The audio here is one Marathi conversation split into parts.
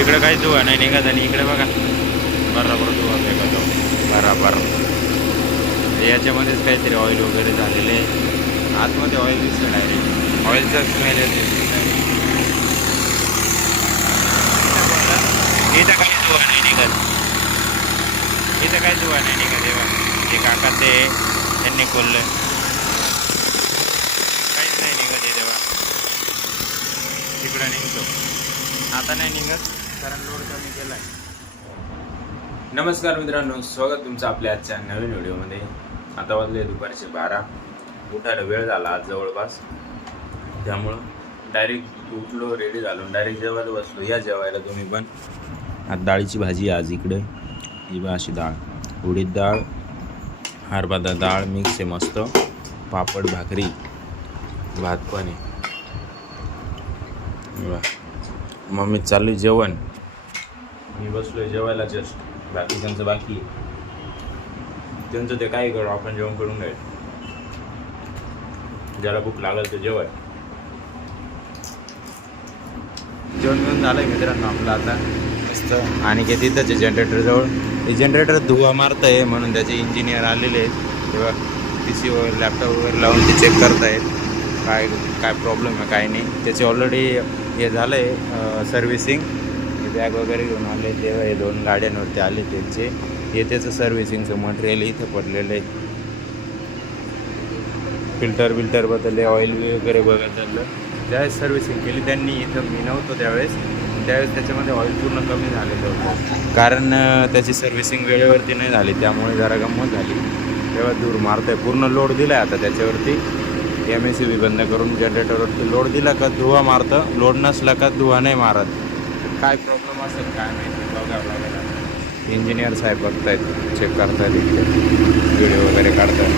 इकडे काही धुवा नाही निघत आणि इकडे बघा बराबर धुवा फेकत बराबर. याच्यामध्येच काहीतरी ऑइल वगैरे झालेले आहे. आतमध्ये ऑइल दिसतं डायरेक्ट, ऑइलचा स्मेल येते. इथं काही धुवा नाही निघत, इथं काही धुवा नाही निघत. तेव्हा जे काका ते त्यांनी खोललं, काहीच नाही निघत आहे. तेव्हा तिकडं निघतो, आता नाही निघत कारण लोड कमी केला आहे. नमस्कार मित्रांनो, स्वागत तुमचं आपल्या आजच्या नवीन व्हिडिओमध्ये. आता वाजले दुपारचे 12. उठायला वेळ झाला आज जवळपास, त्यामुळं डायरेक्ट उठलो, रेडी झालो, डायरेक्ट जेवायला बसलो. या जेवायला तुम्ही पण. आज डाळीची भाजी आहे आज इकडे. ही बा अशी डाळ, उडीद डाळ, हरभरा डाळ मिक्स आहे मस्त, पापड, भाकरी, भात पण आहे. मम्मी चालू जेवण, मी बसलोय जेवायला जस्ट. बाकी त्यांचं बाकी आहे, त्यांचं ते काय करू, आपण जेवण करून घ्यायचं. ज्याला भूक लागेल ते जेवण. जेवण झालंय मित्रांनो आपलं आता मस्त. आणि ते तिथंच आहे जनरेटरजवळ. ते जनरेटर धुवा मारत आहे म्हणून त्याचे इंजिनियर आलेले आहेत. तेव्हा पी सी वगैरे लॅपटॉप वगैरे लावून ते चेक करतायत काय काय प्रॉब्लेम आहे काय नाही. त्याचे ऑलरेडी हे झालं आहे सर्व्हिसिंग. बॅग वगैरे घेऊन आले, तेव्हा हे 2 गाड्यांवरती आले त्यांचे. हे त्याचं सर्व्हिसिंगचं मटेरियल इथं पडलेलं आहे. फिल्टर बिल्टर बदलले, ऑइल वगैरे बघत चाललं. ज्यावेळेस सर्व्हिसिंग केली त्यांनी इथं, मी नव्हतो त्यावेळेस त्याच्यामध्ये ऑइल पूर्ण कमी झालेलं होतं, कारण त्याची सर्व्हिसिंग वेळेवरती नाही झाली, त्यामुळे जरा गंमत झाली. तेव्हा धूर मारतं आहे, पूर्ण लोड दिला आहे आता त्याच्यावरती. MACB बंद करून जनरेटरवरती लोड दिला का धुवा मारतं, लोड नसला का धुवा नाही मारत. काय प्रॉब्लेम असेल काय माहिती, बघावं लागेल. इंजिनियर साहेब बघतायत, चेक करतायत, इकडे व्हिडिओ वगैरे काढतायत.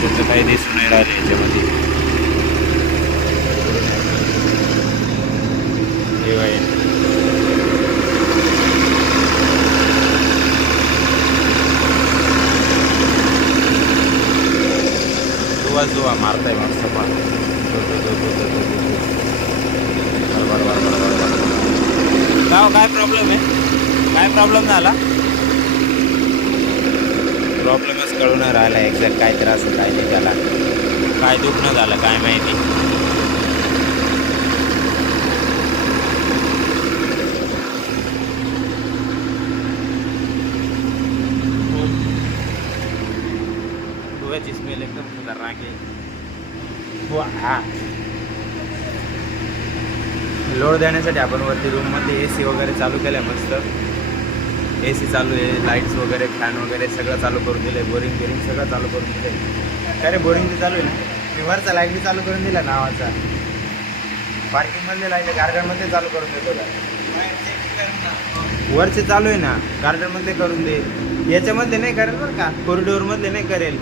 त्याचं काही दिसून नाही राहिलं याच्यामध्ये. धुवा मारताय मस्त. पण काय प्रॉब्लेम आहे, काय प्रॉब्लेम झाला, प्रॉब्लेमच कळून राहिला एक्झॅक्ट काय त्रास आहे काय नाही, त्याला काय दुखणं झालं काय माहिती. धुव्याची स्मेल एकदम खतरनाक आहे. लोड देण्यासाठी आपण वरती रूममध्ये AC वगैरे चालू केलं आहे मस्त. AC चालू आहे, लाईट्स वगैरे, फॅन वगैरे सगळं चालू करून दिलं आहे. बोरिंग सगळं चालू करून दिलं आहे. काय रे, बोरिंग चालू आहे ना. मी वरचा लाईट बी चालू करून दिला नावाचा. पार्किंगमधले लाईट गार्डनमध्ये चालू करून देतो का, वरचे चालू आहे ना, गार्डनमध्ये करून दे. याच्यामध्ये नाही करेल बरं का, कॉरिडोरमध्ये नाही करेल,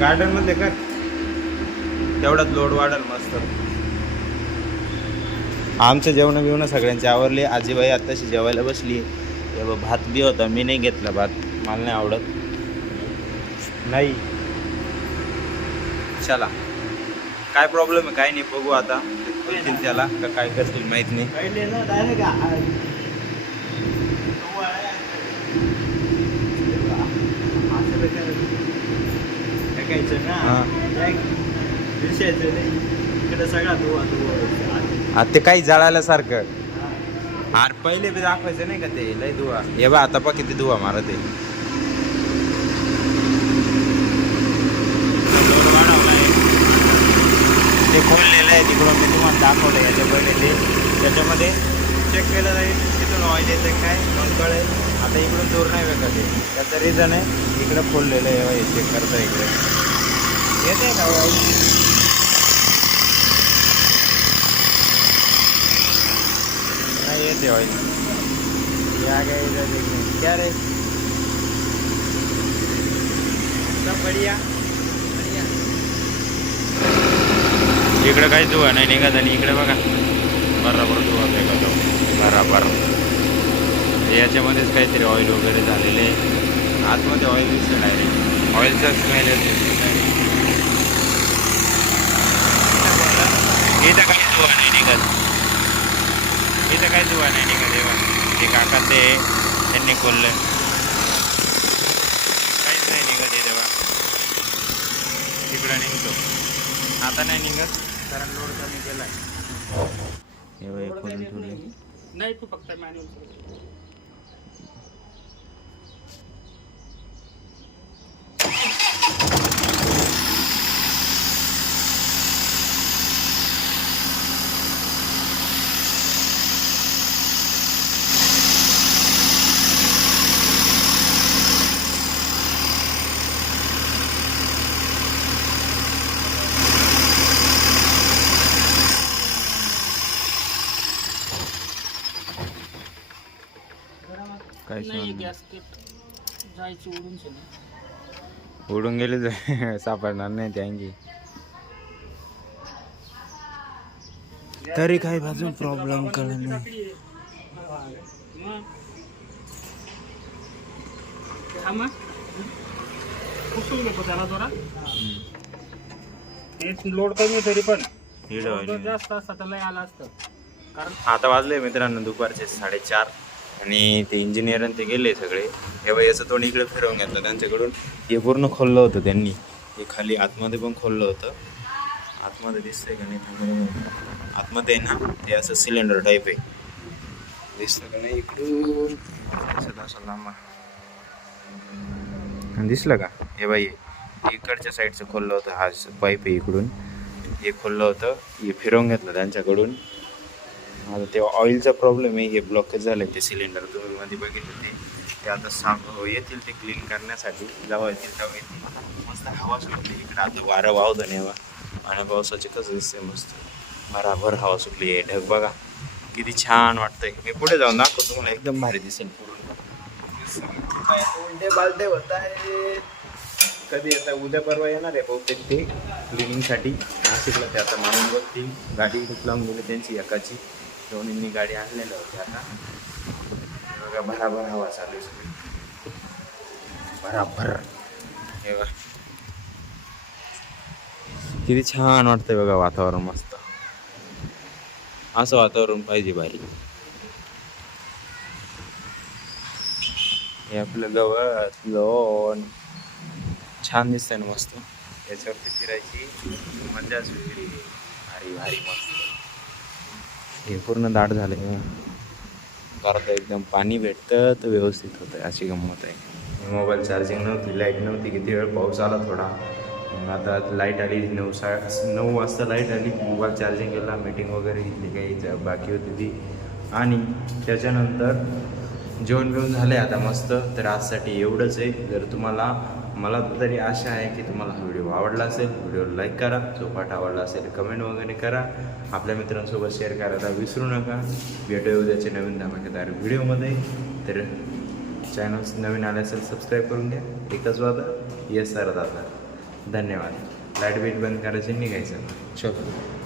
गार्डनमध्ये कर, तेवढाच लोड वाढेल मस्त. आमचं जेवण बिवणं सगळ्यांची आवरली. आजीबाई आत्ताशी जेवायला बसली. भात बी होता, मी नाही घेतला भात, मला नाही आवडत. नाही चला, काय प्रॉब्लेम आहे काय नाही, बघू आता बोलतील त्याला का काय करतील माहीत नाही. ते काही जळायला सारखं. अरे पहिले बी दाखवायचं नाही का ते लय धुवा. हे बा आता पा किती धुवा मारत आहे. लोड वाढवला आहे, ते खोललेलं आहे तिकडून, मी तुम्हाला दाखवलं याच्या पहिले. ते त्याच्यामध्ये चेक केलं जाईल तिथून ऑइल येतं काय मग कळेल. आता इकडून दूर नाही वेगळं ते, त्याचं रिझन आहे इकडं खोललेलं आहे. हे चेक करता इकडे येते का ऑइल, नहीं येते ऑइल. क्या गए इधर देखने, क्या रे सब बढ़िया बढ़िया. इकडे काही धुवा नाही निघत आणि इकडे बघा बराबर धुवा फेकत बराबर. याच्यामध्येच काहीतरी ऑइल वगैरे झालेले आहे. आतमध्ये ऑइल दिसतं डायरेक्ट, ऑइलचा स्मेल येते. इथं काही धुवा नाही निघत, इथं काही धुवा नाही निघत. तेव्हा ते काका ते त्यांनी खोललं, काहीच नाही निघत आहे. तेव्हा तिकडं निघतो, आता नाही निघत कारण लोड कमी केला आहे. खोलून ठेवले नाही, तू फक्त मॅन्युअल. काय नाही, गॅसकेट जायची उडून उडून गेले सापडणार नाही त्यांची. तरी काही बाजू प्रॉब्लेम कळला नाही. त्याला जरा तेच लोड कमी तरी पण जास्त असतं तर लय आलं असतं. कारण आता वाजले मित्रांनो दुपारचे 4:30 आणि ते इंजिनियर ते गेले सगळे. तेव्हा याचं तोंड इकडे फिरवून घेतलं त्यांच्याकडून. हे पूर्ण खोललं होतं त्यांनी, हे खाली आतमध्ये पण खोललं होतं. आतमध्ये दिसतंय का नाही, आतमध्ये आहे ना ते असं सिलेंडर टाईप आहे, दिसतं का नाही इकडून असं लांबा दिसलं का. हे बाई इकडच्या साईडचं खोललं होतं, हा पाईप आहे इकडून, हे खोललं होतं, हे फिरवून घेतलं त्यांच्याकडून. आता तेव्हा ऑइलचा प्रॉब्लेम आहे, हे ब्लॉकेज झालं ते सिलेंडर तुम्ही मध्ये बघितलं ते आता साफ येतील ते क्लीन करण्यासाठी. जेव्हा येतील तेव्हा येतील. मस्त हवा सुटली इकडं, आता वारं वाहतं नाही हवा आणि पावसाचे कसं दिसतंय मस्त भराभर हवा सुटली आहे. ढग बघा किती छान वाटतंय. मी पुढे जाऊन दाखवतो तुम्हाला, एकदम भारी दिसेल. उलटे बालटे होत आहे. कधी आता उद्या परवा येणार आहे बहुतेक ते क्लिनिंगसाठी नाशिकला. ते आता मानून बघतील, गाडी लावून गेली त्यांची एकाची, दोन्हींनी गाडी आणलेलं होती. आता बघा भराभर हवा चालू आहे सगळी भराभर. हे बघा किती छान वाटतंय बघा वातावरण मस्त. असं वातावरण पाहिजे भारी. हे आपलं गवत लॉन छान दिसतंय ना मस्त. याच्यावरती फिरायची मजाच वेगळी, भारी भारी मस्त. हे पूर्ण दाट झाले कारण एकदम पाणी भेटतं तर व्यवस्थित होतं, अशी गंमत आहे. मोबाईल चार्जिंग नव्हती, लाईट नव्हती, किती वेळ पाऊस आला थोडा. मग आता लाईट आली 9 वाजता लाईट आली. मोबाईल चार्जिंग केला, मीटिंग वगैरे घेतली काही बाकी होती ती, आणि त्याच्यानंतर जेवण बिवून झालं आहे आता मस्त. तर आजसाठी एवढंच आहे. जर तुम्हाला, मला तरी आशा आहे की तुम्हाला हा व्हिडिओ आवडला असेल. व्हिडिओला लाईक करा, जो पाठ आवडला असेल कमेंट वगैरे करा, आपल्या मित्रांसोबत शेअर करायला विसरू नका. भेटूया उद्याचे नवीन धमाकेदार व्हिडिओमध्ये. तर चॅनल नवीन आले असेल सबस्क्राईब करून घ्या. एकच वादा येस सर दादा. धन्यवाद. लाईट बीट बंद करायची, निघायचं. चलो.